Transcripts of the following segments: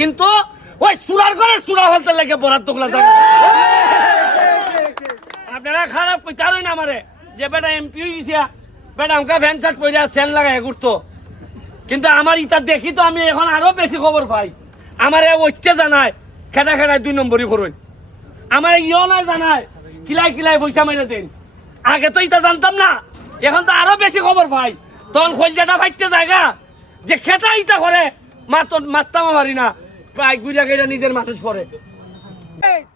কিন্তু ওই সুরার ঘরে সুরা হলতে লেগে বরাদ্দগুলা যাবে আপনারা খারাপ কইতারই না আমারে। যে বেটা এমপি গেছে, বেটা আমাকে ভ্যান চার্ট পইরা সেন লাগায় ঘুরতো। কিন্তু আমার ইটা দেখি তো আমি এখন আরও বেশি খবর পাই। আমারে ওচ্ছে জানায় খেটা খেটায় দুই নম্বরই করুন। আমার ইয় নয় জানায় কিলাই কিলাই পয়সা মাইনে দিন। আগে তো ইটা জানতাম না, এখন তো আরও বেশি খবর পাই। তখন খোলজাটা ফাইতে জায়গা যে খেটা ইটা করে মাত মারতাম মারি না। প্রায় গুড়িয়া গেড়া নিজের মানুষ পরে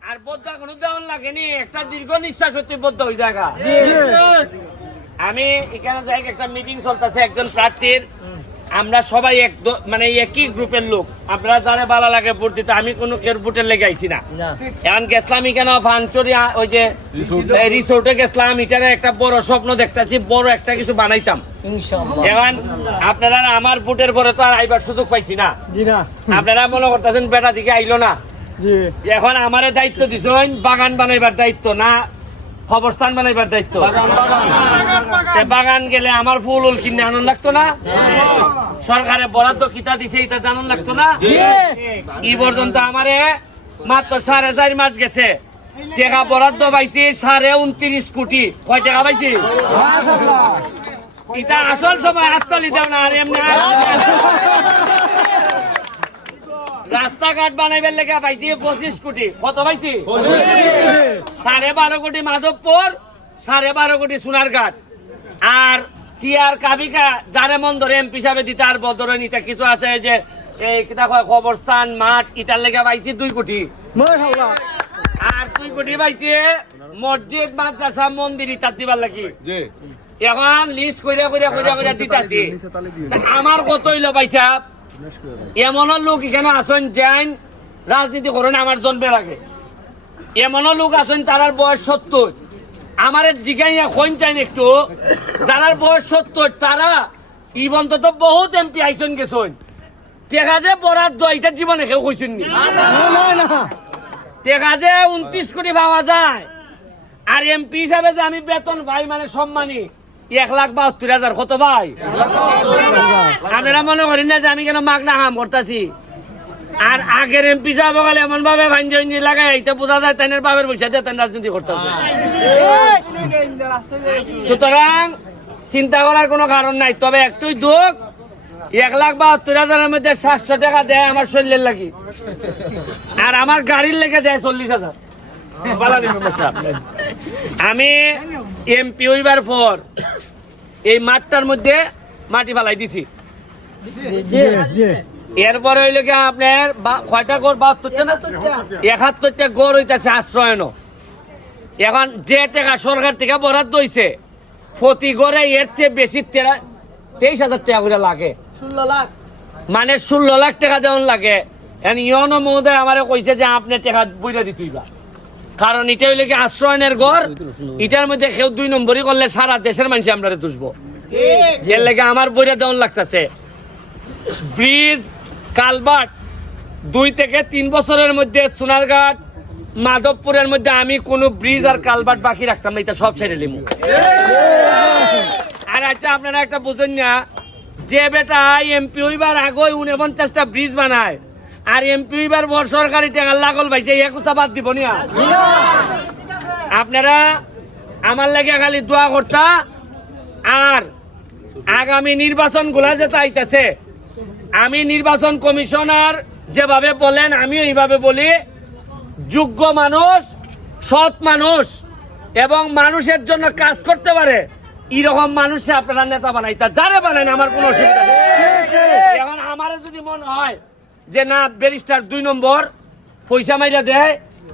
আর বদ্ধা কোনো দেওয়ান লাগেনি একটা দীর্ঘ নিঃশ্বাস হতে বদ্ধ হয়ে জায়গা। আমি এখানে যাই একটা মিটিং চলতেছে একজন প্রার্থীর। আমরা সবাই এক মানে একই গ্রুপের লোক। আপনারা যারা বালা লাগে ভোট দিতে আমি কোনো কেউ ভোটের লেগে আইছি না। এখন গেছিলাম এখানে ফানচুরি ওই যে রিসোর্টে গেছিলাম এটারে একটা বড় স্বপ্ন দেখতেছি বড় একটা কিছু বানাইতাম। এখন আপনারা আমার ভোটের পরে তো আর আইবার সুযোগ পাইছি না। আপনারা মনে করতেছেন বেটা দিকে আইলো না। এখন আমারে দায়িত্ব দিছেন বাগান বানাইবার দায়িত্ব না খবরস্থান বানাইবার দায়িত্ব। বাগান গেলে আমার ফুল উল কিনে আনন্দ লাগতো না? সরকারে বরাদ্দ কিতা দিছে এটা জানান লাগতো না? ই পর্যন্ত আমারে মাত্র সাড়ে চার মাস গেছে। টাকা বরাদ্দ পাইছি সাড়ে উনত্রিশ কোটি। কয় টাকা পাইছি? এটা আসল সময় হাততালি দেও না আর এমনি রাস্তাঘাট বানাইবার লেগে পাইছি পঁচিশ কোটি। কত পাইছি? সাড়ে বারো কোটি মাধবপুর সাড়ে বারো কোটি সোনারঘাট। আর টিয়ার কাবিকা যারে মন ধরে এমপি হিসাবে দিতে আর বদরে নিতে কিছু আছে যে এই কিতা কয় কবরস্থান মাঠ ইটার লেগে পাইছি দুই কোটি। আর দুই কোটি পাইছে মসজিদ মাদ্রাসা মন্দির ইটার দিবার লাগি। এখন লিস্ট কইরা কইরা কইরা কইরা দিতাছি। আমার কত হইল পয়সা? এমন লোক এখানে আসেন যাইন রাজনীতি করেন আমার জন্মের আগে এমন লোক আছেন তারার বয়স সত্তর। আমার জিগাইয়া খোঁজ চাইন একটু। যারার বয়স সত্তর তারা ইবন তো বহুত এমপি আইসন গেছন। টেকা যে বরাদ্দ এটা জীবনে কেউ কইছেন নি না না। টেকা যে উনত্রিশ কোটি পাওয়া যায়। আর এমপি হিসাবে যে আমি বেতন ভাই মানে সম্মানী, এক লাখ বাহাত্তর হাজার, কত ভাই? আপনারা মনে করেন না যে আমি কেন মাগনা হাম করতেছি? আর আগের এমপি সাহেব গেলে এমন ভাবে ভাঞ্জি লাগাই এইটা বোঝা যায় তাইনের বাবের পয়সা দিয়ে রাজনীতি করতেছে। সুতরাং চিন্তা করার কোনো কারণ নাই, তবে একটুই দুঃখ, এক লাখ বাহাত্তর হাজারের মধ্যে সাতশো টাকা দেয় আমার শরীরের লাগি। আর আমার গাড়ির লেগে দেয় চল্লিশ হাজার। আমি এমপি হইবার পর এই মাঠটার মধ্যে মাটি ফালাই দিছি। এরপরে হইলে কি আপনার কয়টা গড়? বাহাত্তরটা না? একাত্তরটা গড় হইতেছে আশ্রয়ন এখন যে টাকা সরকার থেকে বরাদ্দ হইছে প্রতি গড়ে এর চেয়ে বেশি তেরা তেইশ হাজার টাকা করে লাগে। ষোলো লাখ। মানে ষোলো লাখ টাকা দেওয়ান লাগে। এখন ইয়নো মহোদয় আমারে কইছে যে আপনি টাকা বইরা দিতেই বা কারণ এটা হইলে কি আশ্রয়নের ঘর এটার মধ্যে কেউ দুই নম্বরই করলে সারা দেশের মানুষ আমরা দুষবো। এর লেগে আমার বইটা দেওয়ান লাগতেছে। ব্রিজ কালবাট দুই থেকে তিন বছরের মধ্যে সোনারঘাট মাধবপুরের মধ্যে আমি কোনো ব্রিজ আর কালবাট বাকি রাখতাম না এটা সব ছেড়ে লিমু আর আচ্ছা আপনারা একটা বুঝেন না যে বেটা এমপি হইবার আগে উনপঞ্চাশটা ব্রিজ বানায় আর এমপি এবার বড় সরকারি টাকা লাগল ভাইছে একুশটা বাদ দিব না আপনারা আমার লাগে খালি দোয়া করতা, আর আগামী নির্বাচনগুলা যে আইতেছে আমি নির্বাচন কমিশনার যেভাবে বলেন, আমি এইভাবে বলি, যোগ্য মানুষ, সৎ মানুষ, এবং মানুষের জন্য কাজ করতে পারে এরকম মানুষে আপনারা নেতা বানাইতা, যারে বানান আমার কোনো অসুবিধা নেই। এখন আমার যদি মনে হয় যে না ব্যারিস্টার দুই নম্বর, পয়সা মাইরা দেয়,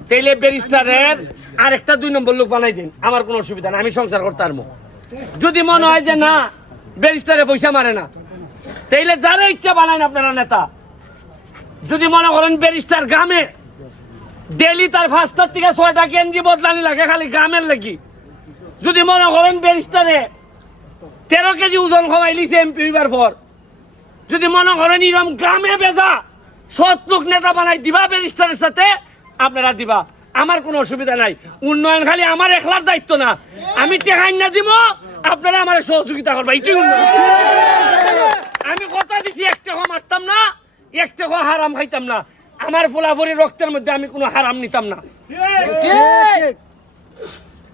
তাইলে ব্যারিস্টারের আরেকটা দুই নম্বর লোক বানাই দিন। আমার কোনো অসুবিধা নেই, আমি সংসার করতে পারব। যদি মনে হয় যে না ব্যারিস্টারে পয়সা মারে না, তাইলে যারা ইচ্ছা বানায় না আপনারা নেতা। যদি মনে করেন ব্যারিস্টার গ্রামে ডেলি তার পাঁচটার থেকে ছয়টা কেন্দ্রি বদলানি লাগে, খালি গ্রামের লাগি। যদি মনে করেন ব্যারিস্টারে তেরো কেজি ওজন কমাই লিছে এমপি হইবার পর, যদি মনে করেন এরকম গ্রামে বেজা সৎ লোক নেতা বানাই দিবা ব্যারিস্টারের সাথে, আপনারা দিবা। আমার কোনো অসুবিধা নাই। উন্নয়ন খালি আমার একলার দায়িত্ব না। আমি টেকাই না দিব, আপনারা আমার সহযোগিতা করবা। এটাই উন্নয়ন। আমি কথা দিছি, এক টাকা মারতাম না, এক টাকা হারাম খাইতাম না। আমার ফুলাফুরি রক্তের মধ্যে আমি কোনো হারাম নিতাম না।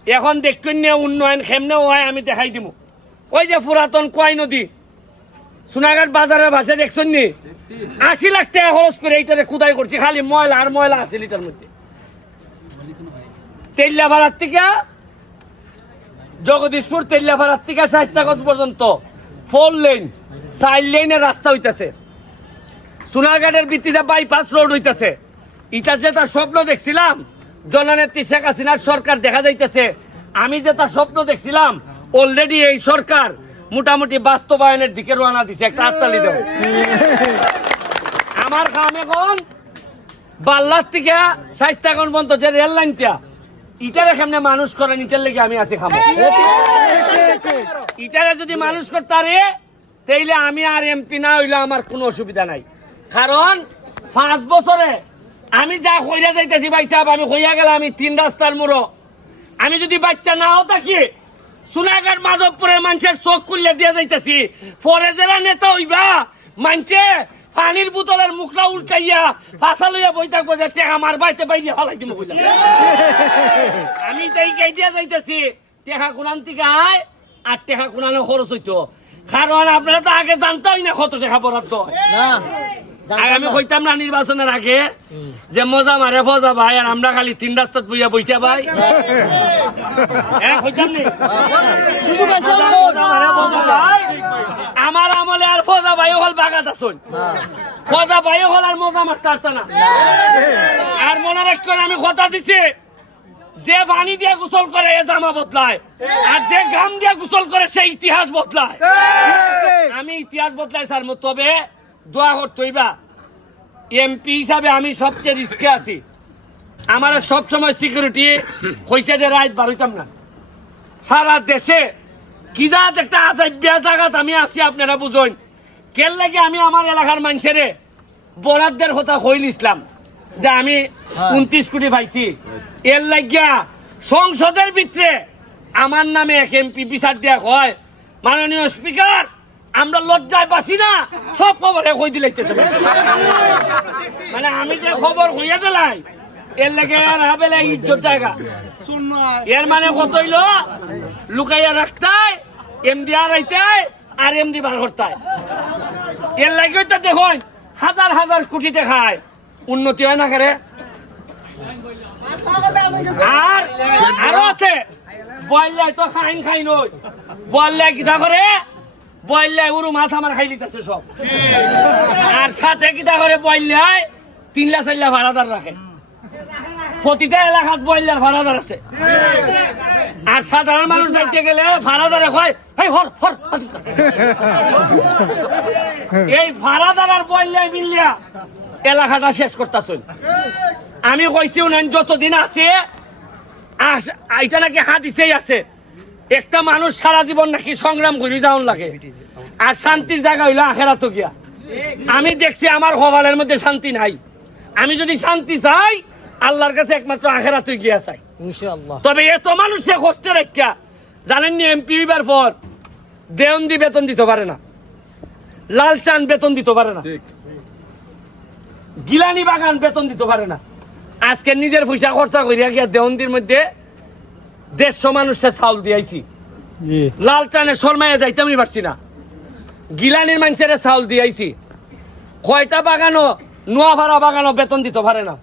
এখন দেখবেন নিয়ে উন্নয়ন কেমনে হয়, আমি দেখাই দিব। ওই যে পুরাতন কোয়াই নদী? সোনাঘাট বাজারের ভাষা দেখছেন নি? আশি লাখ টাকা খরচ করে এইটারে খুদাই করছি খালি ময়লা আর ময়লা আছে লিটার মধ্যে। তেল্লাভাড়ার থেকে জগদীশপুর তেল্লাভাড়ার থেকে শাস্তাগঞ্জ পর্যন্ত ফোর লেন চার লেনের রাস্তা হইতাছে। সোনারঘাটের ভিত্তিতে বাইপাস রোড হইতাছে। ইটা যে তার স্বপ্ন দেখছিলাম জননেত্রী শেখ হাসিনার সরকার দেখা যাইতেছে। আমি যে তার স্বপ্ন দেখছিলাম অলরেডি এই সরকার মোটামুটি বাস্তবায়নের দিকে রওনা দিছে, একটা হাততালি দেব। আমার কাম এখন বাল্লার থেকে শাইস্তাগঞ্জ পর্যন্ত যে রেল লাইনটা, ইটারে কেমনে মানুষ করেন, ইটার লেগে আমি আছি খাব ইটারে যদি মানুষ করতে পারে, তাইলে আমি আর এমপি না হইলে আমার কোনো অসুবিধা নাই। কারণ পাঁচ বছরে আমি যা কইরা যাইতেছি, ভাই সাহেব, আমি কইয়া গেলাম, আমি তিন রাস্তার মুড়ো। আমি যদি বাচ্চা নাও থাকি সোনাঘাট মাধবপুরের মানুষের চোখ খুললে দিয়ে যাইতেছি। পরে নেতা হইবা মানছে পানির বোতলের মুখটা উল্টাইয়া ফাঁসা লইয়া বই থাকব যে টেকা মার বাইতে বাইরে হলাই দিব আমি তাই গাই দিয়া যাইতেছি টেকা কোনান থেকে আয় আর টেকা কোনানো খরচ হইতো। কারণ আপনারা তো আগে জানতেই না কত টাকা বরাদ্দ না। আমি কইতাম না নির্বাচনের আগে যে মজা মারে ফজা ভাই আর আমরা খালি তিন রাস্তাত বইয়া বইটা ভাই। হ্যাঁ। আমার আমলে আর ফজা ভাই হল বাগাত আসুন ফজা ভাই হল আর মজা মারতে পারত না। আর মনে রাখবেন আমি কথা দিছি যে পানি দিয়ে গোসল করে এ জামা বদলায় আর যে গাম দিয়ে গোসল করে সে ইতিহাস বদলায়। আমি ইতিহাস বদলাই স্যার তবে দোয়া করতেইবা এমপি হিসাবে আমি সবচেয়ে রিস্কে আছি। আমার সব সময় সিকিউরিটি কইছে যে রাইট বাড়িতাম না। সারা দেশে কি জাত একটা আছে বিয়া জায়গাত আমি আছি আপনারা বুঝুন। কেন লাগে আমি আমার এলাকার মানুষেরে বরাদ্দের কথা কইল ইসলাম যে আমি উনত্রিশ কোটি পাইছি। এর লাগিয়া সংসদের ভিতরে আমার নামে এক এমপি বিচার দেয়া হয়। মাননীয় স্পিকার আমরা লজ্জায় বাসি না সব খবরে কই দিলাইতেছে মানে আমি যে খবর হইয়া দিলাই এর লাগে আর হাবেলে ইজ্জত জায়গা। এর মানে কত হইল? লুকাইয়া রাখতাই এমডি আর আইতাই আর এমডি বার করতাই এর লাগে তো দেখুন হাজার হাজার কোটি টাকায় উন্নতি হয় না করে? আর আরও আছে। বয়লাই তো খাইন খাই নই বয়লাই কিতা করে বয়লাই উরু মাছ আমার খাই লিতেছে সব। আর সাথে কিতা করে বয়লাই তিনলা চারলা ভাড়াদার রাখে। প্রতিটা এলাকাত বয়লার ভাড়াদার আছে। আর সাধারণ মানুষ যাইতে গেলে ভাড়াদারে কয় হেই হর হর এই ভাড়াদার আর বয়লাই মিলিয়া এলাকাটা শেষ করতেছেন আমি কইছি উনান যতদিন আছে এটা নাকি হাদিসেই আছে একটা মানুষ সারা জীবন নাকি সংগ্রাম করে যাওন লাগে। আর শান্তির জায়গা হইল আখেরাত গিয়া। আমি দেখছি আমার কপালের মধ্যে শান্তি নাই। আমি যদি শান্তি চাই আল্লাহর কাছে একমাত্র আখেরাত গিয়া চাই। ইনশাআল্লাহ। তবে এত মানুষে কষ্টে রেখা জানেন নি এমপি হইবার পর দেওন্দি বেতন দিতে পারে না। লাল চান বেতন দিতে পারে না। গিলানি বাগান বেতন দিতে পারে না। আজকে নিজের পয়সা খরচা করিয়া গিয়া দেওন্দির মধ্যে দেড়শো মানুষের চাউল দিয়েছি। লাল চানের শর্মায় যাইতেমই পারছি না। গিলানির মানুষের চাউল দিয়েছি। কয়টা বাগানও নোয়াভাড়া বাগানো বেতন দিতে পারে না।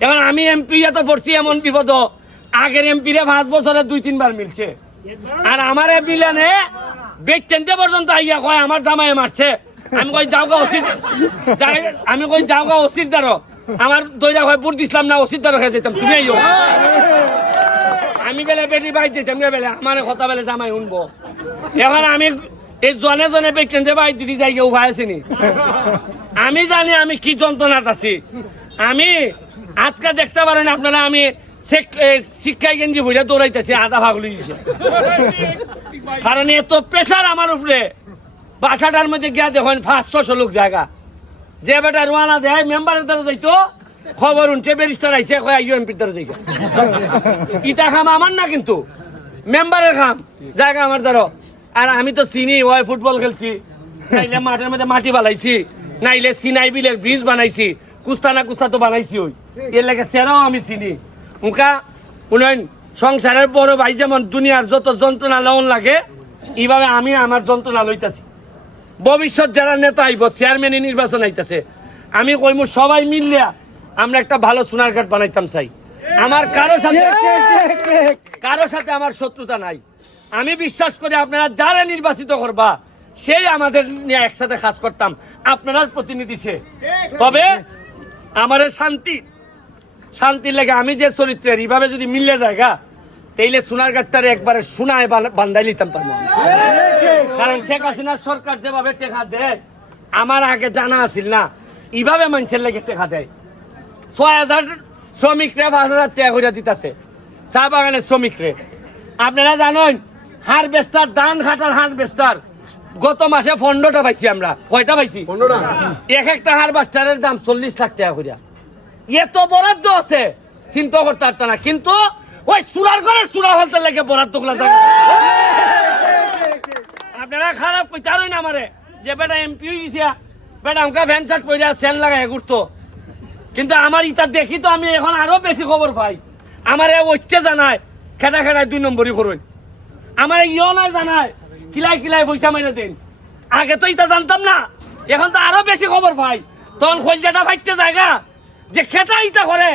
এখন আমি এমপি এত পড়ছি এমন বিপদ। আগের এমপি রে পাঁচ বছরে দুই তিনবার মিলছে। আর আমার মিলানে বেচতেনতে পর্যন্ত আইয়া কয় আমার জামাই মারছে। আমি কই যাওগা যাই- আমি কই যাওগা ওসির দ্বারো আমার দৈরা হয় বুট দিছিলাম না ওসির দ্বারো খেয়ে যেতাম তুমি আইও আমি বেলে বেটি বাইর যেতাম গে বেলে আমার কথা বেলে জামাই শুনব। এখন আমি এই জনে জনে বেটেন্টে বাইর দিদি যাই কেউ ভাই আসেনি আমি জানি আমি কি যন্ত্রণাত আছি। আমি আজকে দেখতে পারেন আপনারা আমি শিক্ষায় গেঞ্জি ভুলে দৌড়াইতেছি আধা ভাগ লইছে কারণ এত প্রেশার আমার উপরে বাসাটার মধ্যে গিয়া দেখেন পাঁচ ছশো লোক জায়গা যে বেটা রোয়ানা দেয় মেম্বারের দ্বারা যাইতো। খবর উনছে ব্যারিস্টার আইসে কয় আইও এমপির দ্বারা যাইগা ইটা খাম আমার না কিন্তু মেম্বারের খাম। জায়গা আমার দ্বারা আর আমি তো চিনি ওই ফুটবল খেলছি। নাইলে মাঠের মধ্যে মাটি বালাইছি, নাইলে সিনাই বিলের ব্রিজ বানাইছি, কুস্তা না কুস্তা তো বানাইছি ওই। এর লাগে সেরাও আমি চিনি। উনকা উনয়ন সংসারের বড় ভাই যেমন দুনিয়ার যত যন্ত্রণা লওন লাগে, এইভাবে আমি আমার যন্ত্রণা লইতাছি। ভবিষ্যৎ যারা নেতা আইব চেয়ারম্যানই নির্বাচন আইতাছে। আমি কইমু, সবাই মিললিয়া আমরা একটা ভালো সোনার ঘাট বানাইতাম চাই আমার কারও সাথে কারও সাথে আমার শত্রুতা নাই। আমি বিশ্বাস করি আপনারা যারা নির্বাচিত করবা সেই আমাদের নিয়ে একসাথে কাজ করতাম। আপনারা প্রতিনিধি সে। তবে আমার শান্তি। শান্তির লেগে আমি যে চরিত্রের এইভাবে যদি মিললে জায়গা তাইলে সোনার ঘাটটারে একবারে সোনায় বান- বান্ধাই লিতাম পারব কারণ শেখ হাসিনার সরকার যেভাবে টেকা দেয় আমার আগে জানা আছিল না। এইভাবে মানুষের লেগে টেকা দেয়। ছয় হাজার শ্রমিকরা পাঁচ হাজার টাকা করে দিতেছে। চা বাগানের শ্রমিকরে। আপনারা জানেন হারভেস্টার ধান খাটার হারভেস্টার গত মাসে পনেরোটা পাইছি আমরা কয়টা পাইছি? এক একটা হারভেস্টারের দাম চল্লিশ লাখ টাকা করিয়া এত বরাদ্দ আছে চিন্তা করতে পারত না কিন্তু ওই সুরার ঘরের সুরা হলতে লেগে বরাদ্দগুলা আপনারা খারাপ কইতারই না আমারে যে বেটা এমপি গেছিয়া বেটা আমাকে ভ্যান চার্ট পইরা সেন লাগাই ঘুরতো। কিন্তু আমার ইটা দেখি তো আমি এখন আরও বেশি খবর পাই। আমার এ হচ্ছে জানায় খেটা খেটায় দুই নম্বরই করুন। আমার ইও নাই জানায় কিলাই কিলাই পয়সা মেরে দিন। আগে তো ইটা জানতাম না, এখন তো আরও বেশি খবর পাই। তখন খোলজাটা ফাইতে জায়গা, যে খেটা ইটা করে,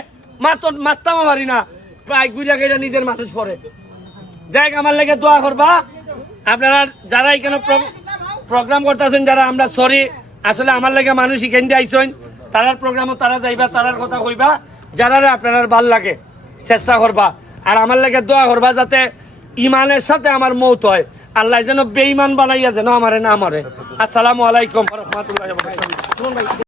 মাত মারতাম পারি না, প্রায় গুড়িয়া গেড়া নিজের মানুষ পরে। যাই আমার লেগে দোয়া করবা। আপনারা যারা এখানে প্রোগ্রাম করতেছেন, যারা আমরা সরি আসলে আমার লেগে মানুষ এখান দিয়ে আইসেন। তারার প্রোগ্রামও তারা যাইবা, তারার কথা কইবা। যারা আপনার ভালো লাগে, চেষ্টা করবা। আর আমার লাগে দোয়া করবা যাতে ইমানের সাথে আমার মৌত হয়। আল্লাহ যেন বেঈমান বানাইয়া যেন আমারে না আমারে আসসালামু আলাইকুম রহমতুল্লাহ